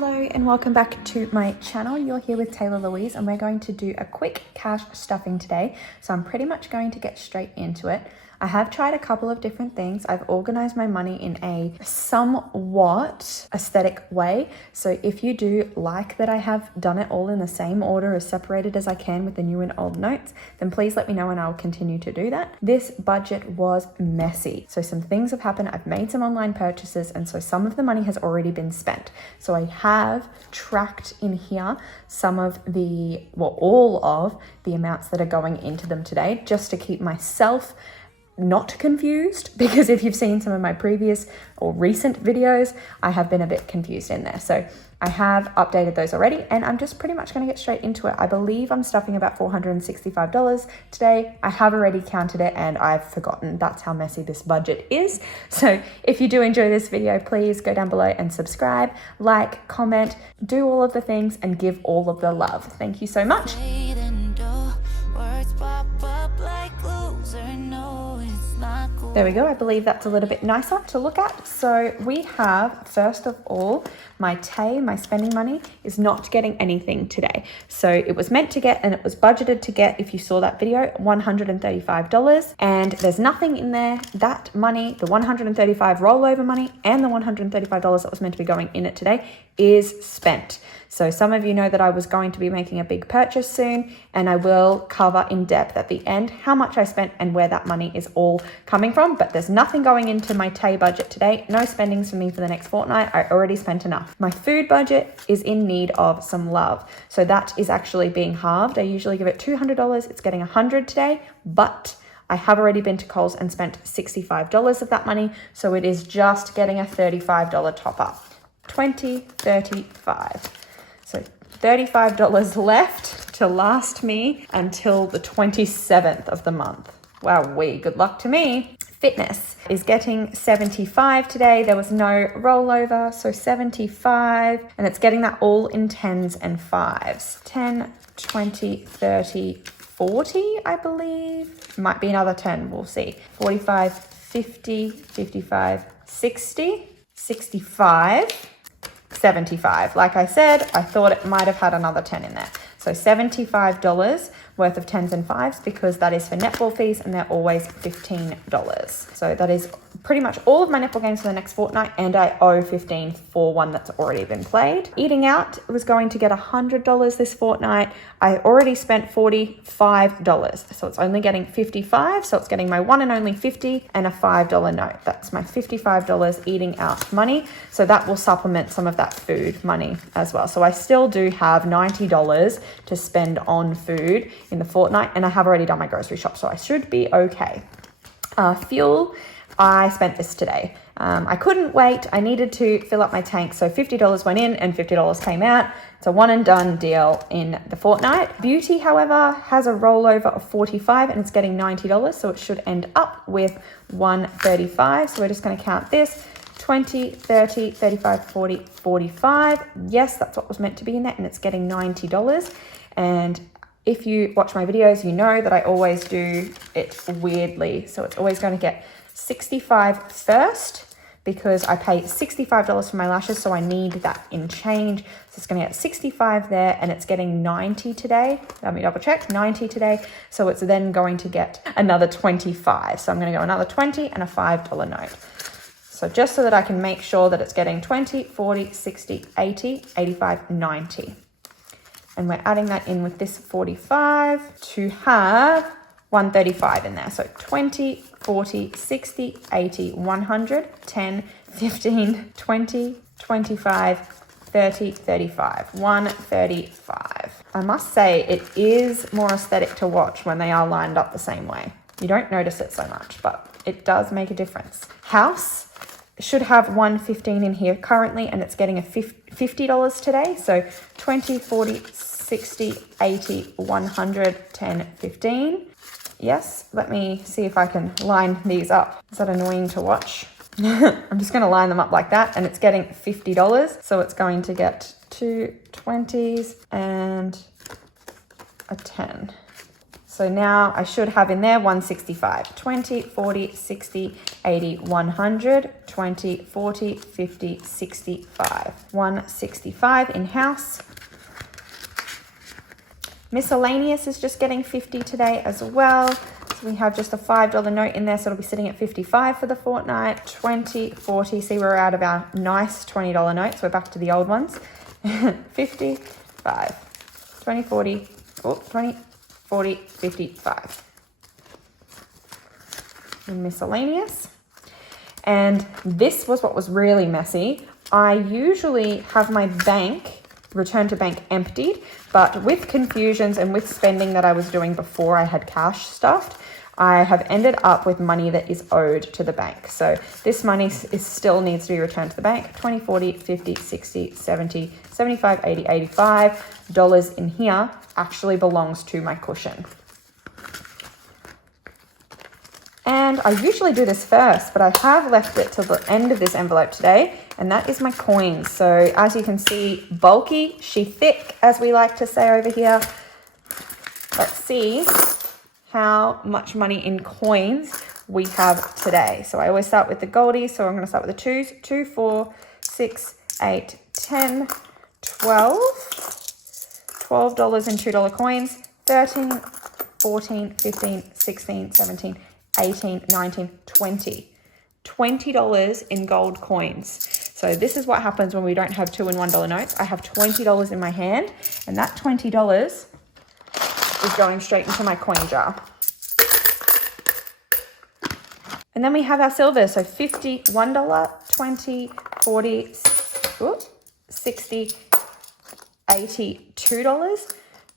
Hello and welcome back to my channel. You're here with Taylor Louise and we're going to do a quick cash stuffing today. So I'm pretty much going to get straight into it. I have tried a couple of different things. I've organized my money in a somewhat aesthetic way. So if you do like that I have done it all in the same order, as separated as I can with the new and old notes, then please let me know and I'll continue to do that. This budget was messy. So some things have happened. I've made some online purchases and so some of the money has already been spent. So I have tracked in here some of the, well, all of the amounts that are going into them today, just to keep myself not confused, because if you've seen some of my previous or recent videos, I have been a bit confused in there. So I have updated those already and I'm just pretty much going to get straight into it. I believe I'm stuffing about $465 today. I have already counted it and I've forgotten. That's how messy this budget is. So if you do enjoy this video, please go down below and subscribe, like, comment, do all of the things and give all of the love. Thank you so much. There we go. I believe that's a little bit nicer to look at. So we have, first of all, my spending money is not getting anything today. So it was meant to get, and it was budgeted to get, if you saw that video, $135. And there's nothing in there. That money, the $135 rollover money and the $135 that was meant to be going in it today is spent. So some of you know that I was going to be making a big purchase soon, and I will cover in depth at the end how much I spent and where that money is all coming from. But there's nothing going into my Tay budget today. No spendings for me for the next fortnight. I already spent enough. My food budget is in need of some love. So that is actually being halved. I usually give it $200. It's getting $100 today, but I have already been to Coles and spent $65 of that money. So it is just getting a $35 top up. 20, 35. So $35 left to last me until the 27th of the month. Wow-wee, good luck to me. Fitness is getting 75 today. There was no rollover, so 75, and it's getting that all in 10s and 5s. 10, 20, 30, 40, I believe. Might be another 10, we'll see. 45, 50, 55, 60, 65, 75. Like I said, I thought it might have had another 10 in there. So $75 worth of 10s and 5s, because that is for netball fees and they're always $15. So that is pretty much all of my netball games for the next fortnight, and I owe $15 for one that's already been played. Eating out was going to get $100 this fortnight. I already spent $45, so it's only getting $55. So it's getting my one and only $50 and a $5 note. That's my $55 eating out money. So that will supplement some of that food money as well. So I still do have $90 to spend on food in the fortnight, and I have already done my grocery shop, so I should be okay. Fuel, I spent this today. I couldn't wait. I needed to fill up my tank. So $50 went in and $50 came out. It's a one and done deal in the fortnight. Beauty, however, has a rollover of 45 and it's getting $90. So it should end up with 135. So we're just going to count this. 20, 30, 35, 40, 45. Yes, that's what was meant to be in there, and it's getting $90. And if you watch my videos, you know that I always do it weirdly. So it's always going to get 65 first, because I pay $65 for my lashes, so I need that in change. So it's going to get 65 there, and it's getting 90 today. Let me double check, 90 today. So it's then going to get another 25. So I'm going to go another 20 and a $5 note. So just so that I can make sure that it's getting 20, 40, 60, 80, 85, 90. And we're adding that in with this 45 to have 135 in there. So 20, 40, 60, 80, 100, 10, 15, 20, 25, 30, 35, 135. I must say it is more aesthetic to watch when they are lined up the same way. You don't notice it so much, but it does make a difference. House should have 115 in here currently, and it's getting a $50 today. So 20, 40, 60, 80, 100, 10, 15. Yes, let me see if I can line these up. Is that annoying to watch? I'm just going to line them up like that, and it's getting $50. So it's going to get 2 20s and a 10. So So now I should have in there 165, 20, 40, 60, 80, 100, 20, 40, 50, 65, 165 in-house. Miscellaneous is just getting 50 today as well. So we have just a $5 note in there, so it'll be sitting at 55 for the fortnight. 20, 40, see we're out of our nice $20 notes. We're back to the old ones. 55, 20, 40, oh, 20, 40, 55. In miscellaneous. And this was what was really messy. I usually have my return to bank emptied, but with confusions and with spending that I was doing before I had cash stuffed, I have ended up with money that is owed to the bank. So this money still needs to be returned to the bank. 20, 40, 50, 60, 70, 75, 80, $85 in here actually belongs to my cushion. And I usually do this first, but I have left it to the end of this envelope today, and that is my coins. So as you can see, bulky, she thick, as we like to say over here. Let's see how much money in coins we have today. So I always start with the goldies, so I'm going to start with the 2s. 2, 4, 6, 8, 10, 12. $12 in $2 coins. 13, 14, 15, 16, 17, 18, 19, 20. $20 in gold coins. So this is what happens when we don't have $2 and $1 notes. I have $20 in my hand, and that $20 is going straight into my coin jar. And then we have our silver. So $50, $1, 20, 40, 60, 80, $2,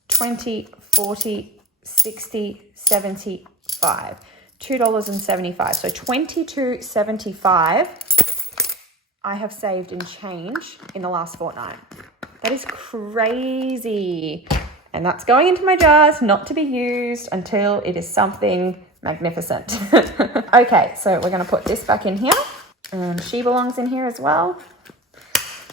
20, 40, 60, 75. $2.75. So $22.75 I have saved in change in the last fortnight. That is crazy. And that's going into my jars, not to be used until it is something magnificent. Okay, so we're going to put this back in here. And she belongs in here as well.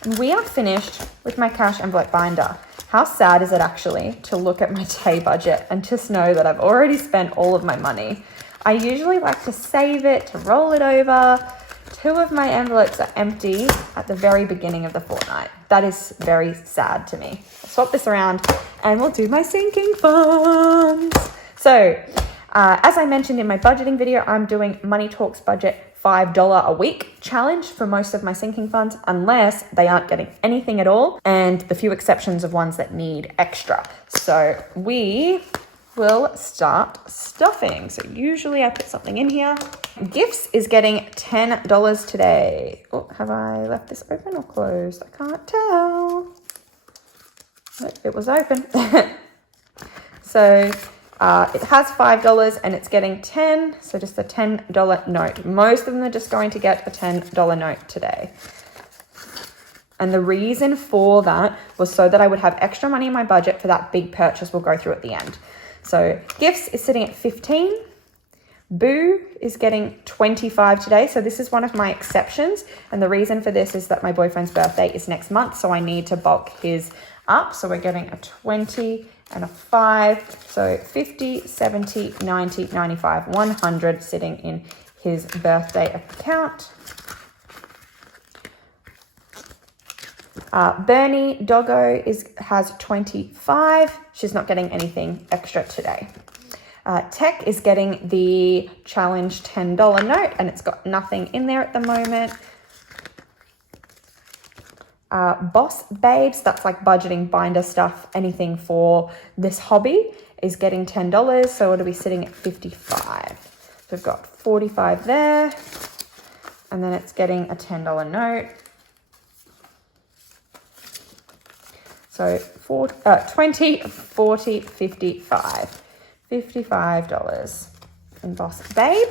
And we are finished with my cash envelope binder. How sad is it actually to look at my day budget and just know that I've already spent all of my money? I usually like to save it, to roll it over. 2 of my envelopes are empty at the very beginning of the fortnight. That is very sad to me. I'll swap this around and we'll do my sinking funds. So, as I mentioned in my budgeting video, I'm doing Money Talks Budget $5 a week challenge for most of my sinking funds, unless they aren't getting anything at all, and the few exceptions of ones that need extra. So we will start stuffing. So usually I put something in here. Gifts is getting $10 today. Oh, have I left this open or closed? I can't tell. Nope, it was open. So it has $5 and it's getting 10. So just a $10 note. Most of them are just going to get a $10 note today. And the reason for that was so that I would have extra money in my budget for that big purchase we'll go through at the end. So gifts is sitting at 15. Boo is getting 25 today. So this is one of my exceptions. And the reason for this is that my boyfriend's birthday is next month. So I need to bulk his up. So we're getting a 20 and a 5. So 50, 70, 90, 95, 100 sitting in his birthday account. Bernie Doggo has 25. She's not getting anything extra today. Tech is getting the challenge $10 note and it's got nothing in there at the moment. Boss Babes, that's like budgeting binder stuff, anything for this hobby, is getting $10. So it'll be sitting at 55. So we've got 45 there. And then it's getting a $10 note. So 20, 40, 55. $55 in Boss Babe.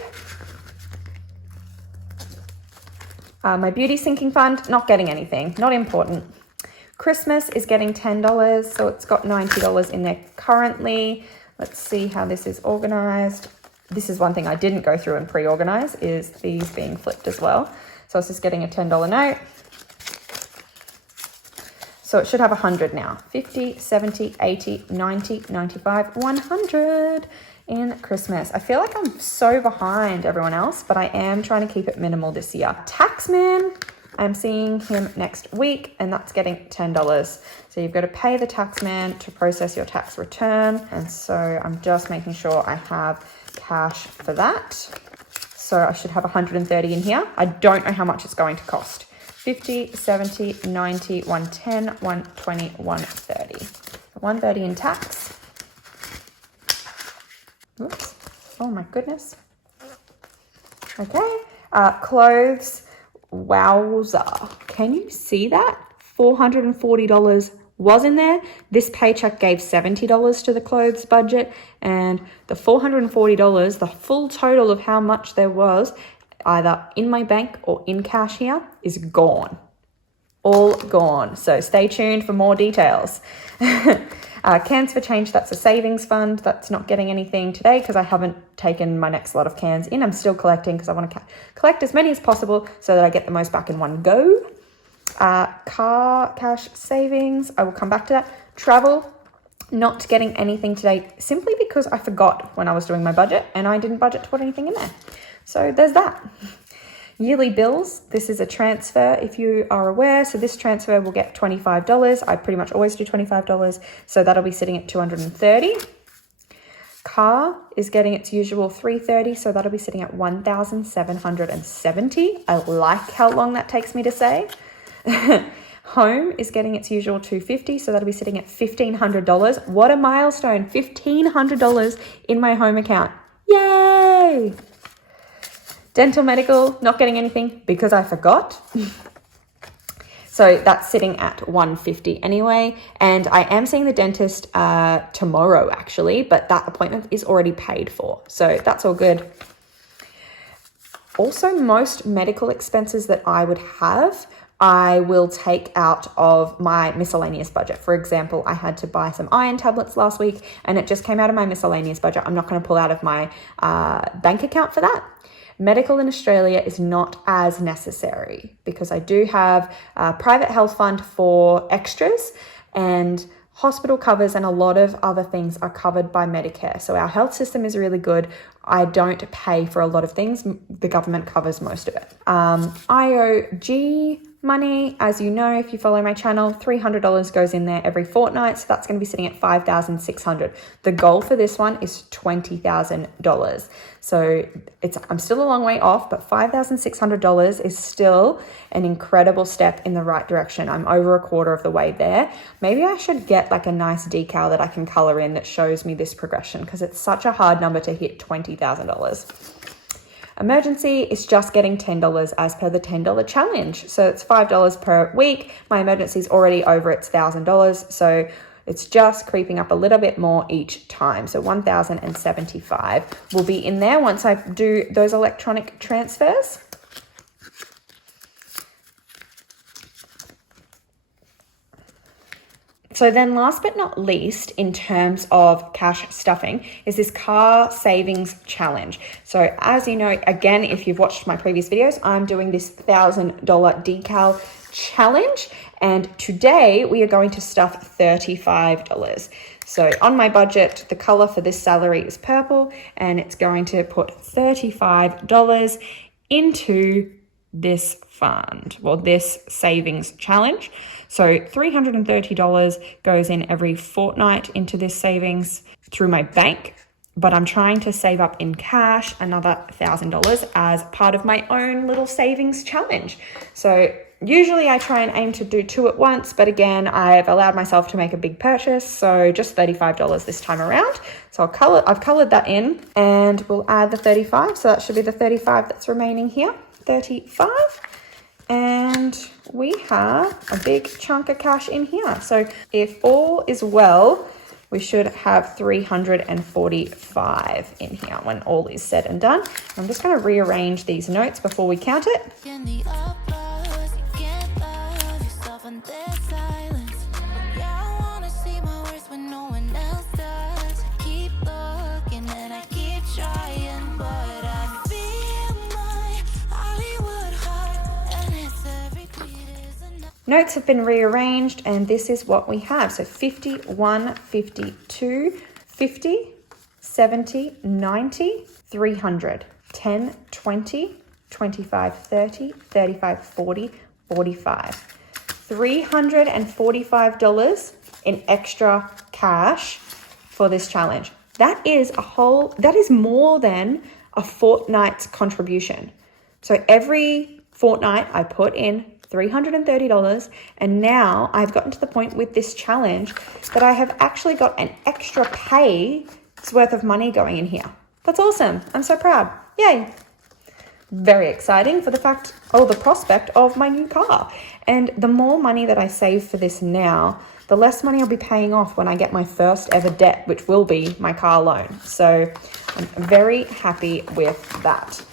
My beauty sinking fund, not getting anything, not important. Christmas is getting $10, so it's got $90 in there currently. Let's see how this is organized. This is one thing I didn't go through and pre-organize, is these being flipped as well. So it's just getting a $10 note. So it should have 100 now. 50, 70, 80, 90, 95, 100 in Christmas. I feel like I'm so behind everyone else, but I am trying to keep it minimal this year. Taxman, I'm seeing him next week, and that's getting $10. So you've got to pay the taxman to process your tax return. And so I'm just making sure I have cash for that. So I should have 130 in here. I don't know how much it's going to cost. 50, 70, 90, 110, 120, 130. 130 in tax. Oops. Oh my goodness. Okay. Clothes. Wowza. Can you see that? $440 was in there. This paycheck gave $70 to the clothes budget, and the $440, the full total of how much there was either in my bank or in cash here, is gone. All gone. So stay tuned for more details. Cans for change, that's a savings fund. That's not getting anything today because I haven't taken my next lot of cans in. I'm still collecting because I want to collect as many as possible so that I get the most back in one go. Car cash savings, I will come back to that. Travel, not getting anything today simply because I forgot when I was doing my budget and I didn't budget to put anything in there. So there's that. Yearly bills, this is a transfer if you are aware. So this transfer will get $25. I pretty much always do $25. So that'll be sitting at $230. Car is getting its usual $330. So that'll be sitting at $1,770. I like how long that takes me to say. Home is getting its usual $250. So that'll be sitting at $1,500. What a milestone. $1,500 in my home account. Yay! Dental medical, not getting anything because I forgot. So that's sitting at $150 anyway. And I am seeing the dentist tomorrow actually, but that appointment is already paid for. So that's all good. Also, most medical expenses that I would have, I will take out of my miscellaneous budget. For example, I had to buy some iron tablets last week and it just came out of my miscellaneous budget. I'm not going to pull out of my bank account for that. Medical in Australia is not as necessary because I do have a private health fund for extras, and hospital covers and a lot of other things are covered by Medicare. So our health system is really good. I don't pay for a lot of things. The government covers most of it. IOG money, as you know, if you follow my channel, $300 goes in there every fortnight. So that's going to be sitting at $5,600. The goal for this one is $20,000. So I'm still a long way off, but $5,600 is still an incredible step in the right direction. I'm over a quarter of the way there. Maybe I should get like a nice decal that I can color in that shows me this progression because it's such a hard number to hit $20,000. Emergency is just getting $10 as per the $10 challenge. So it's $5 per week. My emergency is already over its $1,000. So it's just creeping up a little bit more each time. So $1,075 will be in there once I do those electronic transfers. So then last but not least, in terms of cash stuffing, is this car savings challenge. So as you know, again, if you've watched my previous videos, I'm doing this $1,000 decal challenge. And today we are going to stuff $35. So on my budget, the color for this salary is purple, and it's going to put $35 into this fund, well, this savings challenge. So $330 goes in every fortnight into this savings through my bank, but I'm trying to save up in cash another $1,000 as part of my own little savings challenge. So usually I try and aim to do two at once, but again, I've allowed myself to make a big purchase, so just $35 this time around. So I've colored that in, and we'll add the 35. So that should be the 35 that's remaining here, 35. And we have a big chunk of cash in here. So if all is well, we should have 345 in here when all is said and done. I'm just going to rearrange these notes before we count it. Notes have been rearranged and this is what we have. So 51, 52, 50, 70, 90, 300, 10, 20, 25, 30, 35, 40, 45. $345 in extra cash for this challenge. That is more than a fortnight's contribution. So every fortnight I put in $330, and now I've gotten to the point with this challenge that I have actually got an extra pay's worth of money going in here. That's awesome. I'm so proud. Yay. Very exciting for the prospect of my new car. And the more money that I save for this now, the less money I'll be paying off when I get my first ever debt, which will be my car loan. So I'm very happy with that.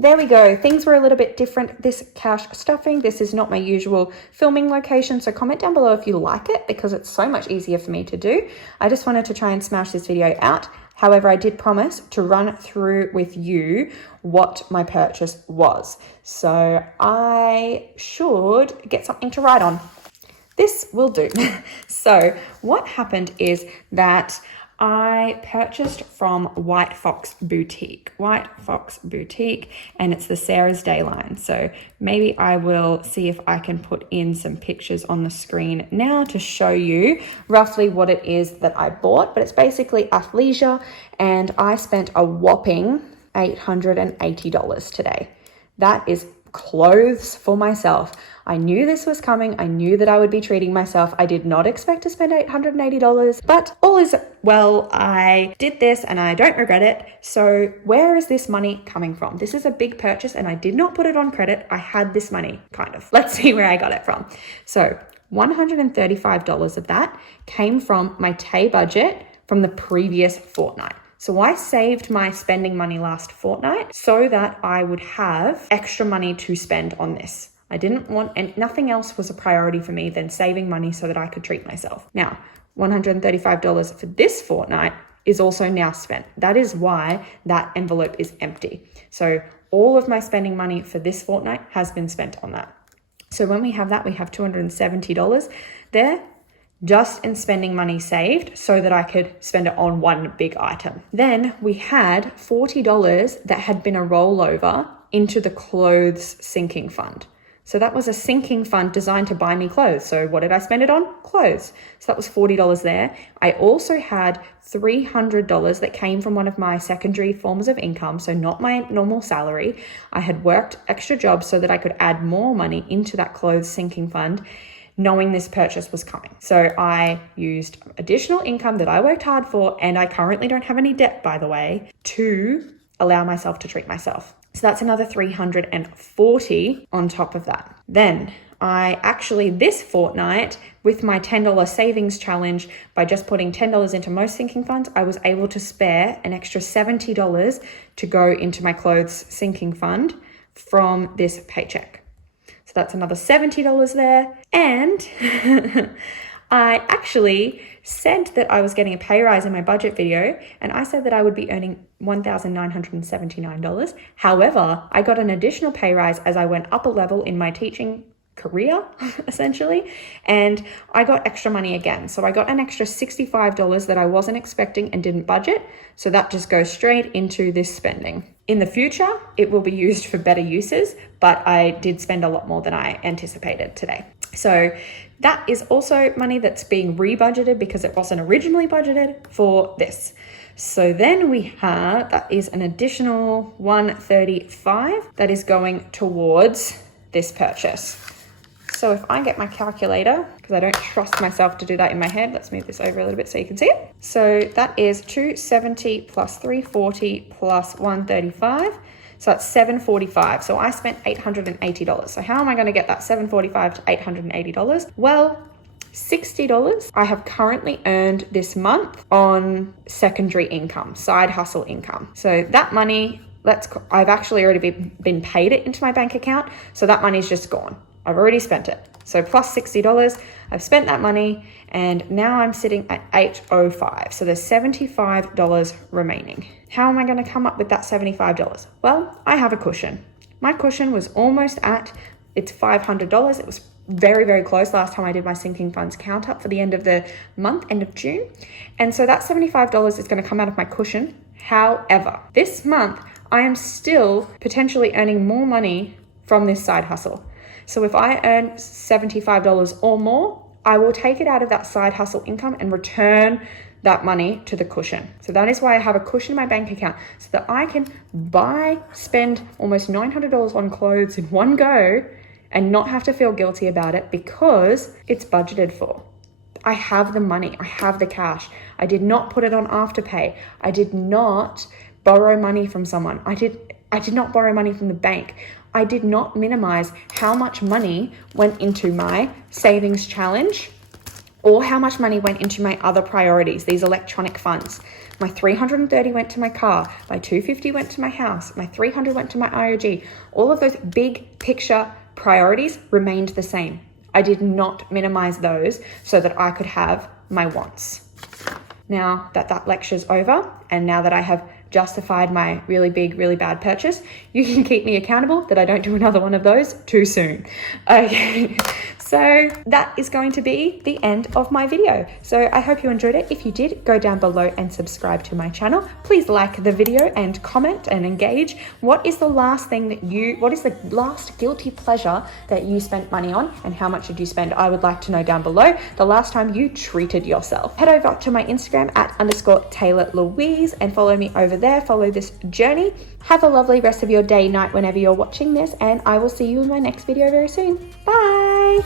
There we go. Things were a little bit different. This cash stuffing, this is not my usual filming location. So comment down below if you like it, because it's so much easier for me to do. I just wanted to try and smash this video out. However, I did promise to run through with you what my purchase was. So I should get something to write on. This will do. So what happened is that I purchased from White Fox Boutique, and it's the Sarah's Day line. So maybe I will see if I can put in some pictures on the screen now to show you roughly what it is that I bought, but it's basically athleisure, and I spent a whopping $880 today. That is clothes for myself. I knew this was coming. I knew that I would be treating myself. I did not expect to spend $880, but all is well. I did this and I don't regret it. So where is this money coming from? This is a big purchase and I did not put it on credit. I had this money, kind of. Let's see where I got it from. So $135 of that came from my Tay budget from the previous fortnight. So I saved my spending money last fortnight so that I would have extra money to spend on this. I didn't want, and nothing else was a priority for me than saving money so that I could treat myself. Now, $135 for this fortnight is also now spent. That is why that envelope is empty. So all of my spending money for this fortnight has been spent on that. So when we have that, we have $270 there, just in spending money saved so that I could spend it on one big item. Then we had $40 that had been a rollover into the clothes sinking fund. So that was a sinking fund designed to buy me clothes. So what did I spend it on? Clothes. So that was $40 there. I also had $300 that came from one of my secondary forms of income. So not my normal salary. I had worked extra jobs so that I could add more money into that clothes sinking fund, knowing this purchase was coming. So I used additional income that I worked hard for, and I currently don't have any debt, by the way, to allow myself to treat myself. So that's another $340 on top of that. Then I actually, this fortnight, with my $10 savings challenge, by just putting $10 into most sinking funds, I was able to spare an extra $70 to go into my clothes sinking fund from this paycheck. So that's another $70 there. And I actually said that I was getting a pay rise in my budget video, and I said that I would be earning $1,979. However, I got an additional pay rise as I went up a level in my teaching career, essentially, and I got extra money again. So I got an extra $65 that I wasn't expecting and didn't budget. So that just goes straight into this spending. In the future, it will be used for better uses, but I did spend a lot more than I anticipated today. So that is also money that's being rebudgeted because it wasn't originally budgeted for this. So then we have, that is an additional $135 that is going towards this purchase. So if I get my calculator, because I don't trust myself to do that in my head, let's move this over a little bit so you can see it. So that is $270 plus $340 plus $135. So that's $745. So I spent $880. So how am I going to get that $745 to $880? Well, $60 I have currently earned this month on secondary income, side hustle income. So that money, I've actually already been paid it into my bank account. So that money's just gone. I've already spent it. So plus $60, I've spent that money, and now I'm sitting at $805. So there's $75 remaining. How am I going to come up with that $75? Well, I have a cushion. My cushion was almost at its $500. It was very, very close last time I did my sinking funds count up for the end of the month, end of June. And so that $75 is going to come out of my cushion. However, this month I am still potentially earning more money from this side hustle. So if I earn $75 or more, I will take it out of that side hustle income and return that money to the cushion. So that is why I have a cushion in my bank account, so that I can spend almost $900 on clothes in one go and not have to feel guilty about it because it's budgeted for. I have the money, I have the cash. I did not put it on Afterpay. I did not borrow money from someone. I did not borrow money from the bank. I did not minimize how much money went into my savings challenge or how much money went into my other priorities, these electronic funds. My $330 went to my car, my $250 went to my house, my $300 went to my IOG. All of those big picture priorities remained the same. I did not minimize those so that I could have my wants. Now that lecture's over, and now that I have justified my really big, really bad purchase, you can keep me accountable that I don't do another one of those too soon. Okay, so that is going to be the end of my video. So I hope you enjoyed it. If you did, go down below and subscribe to my channel. Please like the video and comment and engage. What is the last guilty pleasure that you spent money on, and how much did you spend? I would like to know down below the last time you treated yourself. Head over to my Instagram @_Taylor_Louise and follow me over there. Follow this journey. Have a lovely rest of your day, night, whenever you're watching this, and I will see you in my next video very soon. Bye.